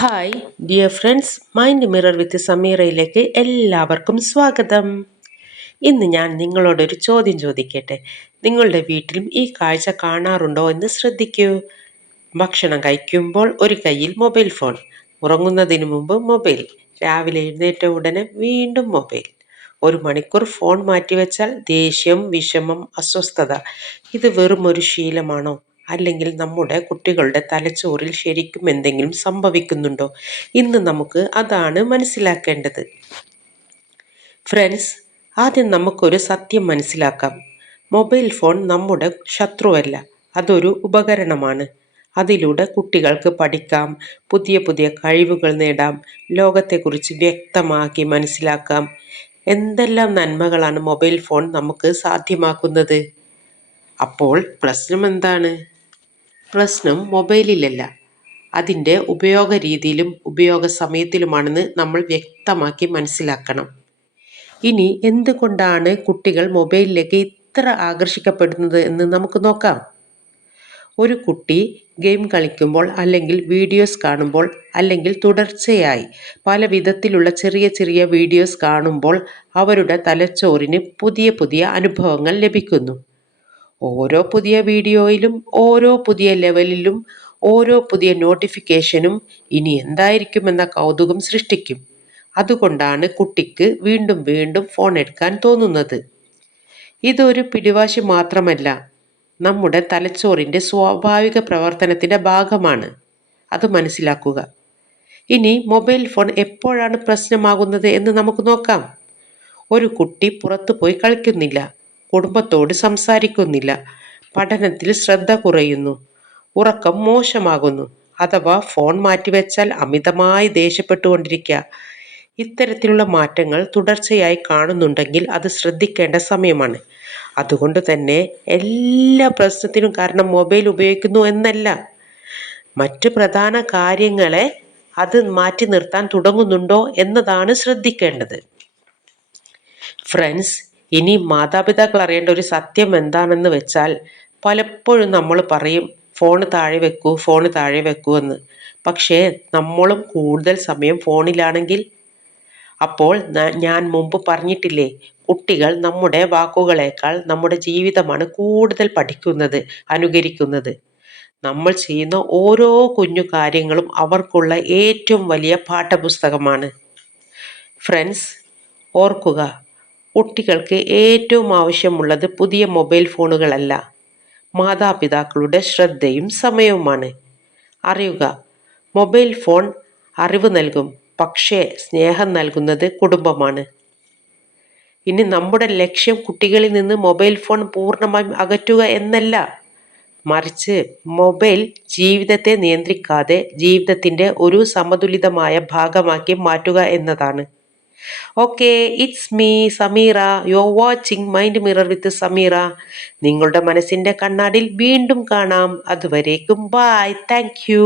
Hi dear friends, mind mirror with സമീറയിലേക്ക് എല്ലാവർക്കും സ്വാഗതം. ഇന്ന് ഞാൻ നിങ്ങളോടൊരു ചോദ്യം ചോദിക്കട്ടെ. നിങ്ങളുടെ വീട്ടിലും ഈ കാഴ്ച കാണാറുണ്ടോ എന്ന് ശ്രദ്ധിക്കൂ. ഭക്ഷണം കഴിക്കുമ്പോൾ ഒരു കയ്യിൽ മൊബൈൽ ഫോൺ, ഉറങ്ങുന്നതിന് മുമ്പ് മൊബൈൽ, രാവിലെ എഴുന്നേറ്റ ഉടനെ വീണ്ടും മൊബൈൽ. 1 മണിക്കൂർ ഫോൺ മാറ്റിവെച്ചാൽ ദേഷ്യം, വിഷമം, അസ്വസ്ഥത. ഇത് വെറും ഒരു ശീലമാണോ? അല്ലെങ്കിൽ നമ്മുടെ കുട്ടികളുടെ തലച്ചോറിൽ ശരിക്കും എന്തെങ്കിലും സംഭവിക്കുന്നുണ്ടോ? ഇന്ന് നമുക്ക് അതാണ് മനസ്സിലാക്കേണ്ടത്. ഫ്രണ്ട്സ്, ആദ്യം നമുക്കൊരു സത്യം മനസ്സിലാക്കാം. മൊബൈൽ ഫോൺ നമ്മുടെ ശത്രുവല്ല, അതൊരു ഉപകരണമാണ്. അതിലൂടെ കുട്ടികൾക്ക് പഠിക്കാം, പുതിയ പുതിയ കഴിവുകൾ നേടാം, ലോകത്തെക്കുറിച്ച് വ്യക്തമാക്കി മനസ്സിലാക്കാം. എന്തെല്ലാം നന്മകളാണ് മൊബൈൽ ഫോൺ നമുക്ക് സാധ്യമാക്കുന്നത്. അപ്പോൾ പ്രശ്നം എന്താണ്? പ്രശ്നം മൊബൈലിലല്ല, അതിൻ്റെ ഉപയോഗ രീതിയിലും ഉപയോഗ സമയത്തിലുമാണെന്ന് നമ്മൾ വ്യക്തമാക്കി മനസ്സിലാക്കണം. ഇനി എന്തുകൊണ്ടാണ് കുട്ടികൾ മൊബൈലിലേക്ക് ഇത്ര ആകർഷിക്കപ്പെടുന്നത് എന്ന് നമുക്ക് നോക്കാം. ഒരു കുട്ടി ഗെയിം കളിക്കുമ്പോൾ, അല്ലെങ്കിൽ വീഡിയോസ് കാണുമ്പോൾ, അല്ലെങ്കിൽ തുടർച്ചയായി പല വിധത്തിലുള്ള ചെറിയ ചെറിയ വീഡിയോസ് കാണുമ്പോൾ അവരുടെ തലച്ചോറിന് പുതിയ പുതിയ അനുഭവങ്ങൾ ലഭിക്കുന്നു. ഓരോ പുതിയ വീഡിയോയിലും, ഓരോ പുതിയ ലെവലിലും, ഓരോ പുതിയ നോട്ടിഫിക്കേഷനും ഇനി എന്തായിരിക്കുമെന്ന കൗതുകം സൃഷ്ടിക്കും. അതുകൊണ്ടാണ് കുട്ടിക്ക് വീണ്ടും വീണ്ടും ഫോൺ എടുക്കാൻ തോന്നുന്നത്. ഇതൊരു പിടിവാശി മാത്രമല്ല, നമ്മുടെ തലച്ചോറിൻ്റെ സ്വാഭാവിക പ്രവർത്തനത്തിൻ്റെ ഭാഗമാണ്. അത് മനസ്സിലാക്കുക. ഇനി മൊബൈൽ ഫോൺ എപ്പോഴാണ് പ്രശ്നമാകുന്നത് എന്ന് നമുക്ക് നോക്കാം. ഒരു കുട്ടി പുറത്തു പോയി കളിക്കുന്നില്ല, കുടുംബത്തോട് സംസാരിക്കുന്നില്ല, പഠനത്തിൽ ശ്രദ്ധ കുറയുന്നു, ഉറക്കം മോശമാകുന്നു, അഥവാ ഫോൺ മാറ്റിവെച്ചാൽ അമിതമായി ദേഷ്യപ്പെട്ടുകൊണ്ടിരിക്കുക. ഇത്തരത്തിലുള്ള മാറ്റങ്ങൾ തുടർച്ചയായി കാണുന്നുണ്ടെങ്കിൽ അത് ശ്രദ്ധിക്കേണ്ട സമയമാണ്. അതുകൊണ്ട് തന്നെ എല്ലാ പ്രശ്നത്തിനും കാരണം മൊബൈൽ ഉപയോഗിക്കുന്നു എന്നല്ല, മറ്റ് പ്രധാന കാര്യങ്ങളെ അത് മാറ്റി നിർത്താൻ തുടങ്ങുന്നുണ്ടോ എന്നതാണ് ശ്രദ്ധിക്കേണ്ടത്. ഫ്രണ്ട്സ്, ഇനി മാതാപിതാക്കൾ അറിയേണ്ട ഒരു സത്യം എന്താണെന്ന് വെച്ചാൽ, പലപ്പോഴും നമ്മൾ പറയും ഫോണ് താഴെ വെക്കൂ, ഫോണ് താഴെ വെക്കൂ എന്ന്. പക്ഷേ നമ്മളും കൂടുതൽ സമയം ഫോണിലാണെങ്കിൽ, അപ്പോൾ ഞാൻ മുമ്പ് പറഞ്ഞിട്ടില്ലേ, കുട്ടികൾ നമ്മുടെ വാക്കുകളേക്കാൾ നമ്മുടെ ജീവിതമാണ് കൂടുതൽ പഠിക്കുന്നത്, അനുകരിക്കുന്നത്. നമ്മൾ ചെയ്യുന്ന ഓരോ കുഞ്ഞു കാര്യങ്ങളും അവർക്കുള്ള ഏറ്റവും വലിയ പാഠപുസ്തകമാണ്. ഫ്രണ്ട്സ്, ഓർക്കുക, കുട്ടികൾക്ക് ഏറ്റവും ആവശ്യമുള്ളത് പുതിയ മൊബൈൽ ഫോണുകളല്ല, മാതാപിതാക്കളുടെ ശ്രദ്ധയും സമയവുമാണ്. അറിയുക, മൊബൈൽ ഫോൺ അറിവ് നൽകും, പക്ഷേ സ്നേഹം നൽകുന്നത് കുടുംബമാണ്. ഇനി നമ്മുടെ ലക്ഷ്യം കുട്ടികളിൽ നിന്ന് മൊബൈൽ ഫോൺ പൂർണ്ണമായും അകറ്റുക എന്നല്ല, മറിച്ച് മൊബൈൽ ജീവിതത്തെ നിയന്ത്രിക്കാതെ ജീവിതത്തിൻ്റെ ഒരു സമതുലിതമായ ഭാഗമാക്കി മാറ്റുക എന്നതാണ്. Okay, it's me Sameera. You are watching mind mirror വിത്ത് സമീറ. നിങ്ങളുടെ മനസ്സിൻ്റെ കണ്ണാടിൽ വീണ്ടും കാണാം. അതുവരേക്കും ബൈ. Thank you.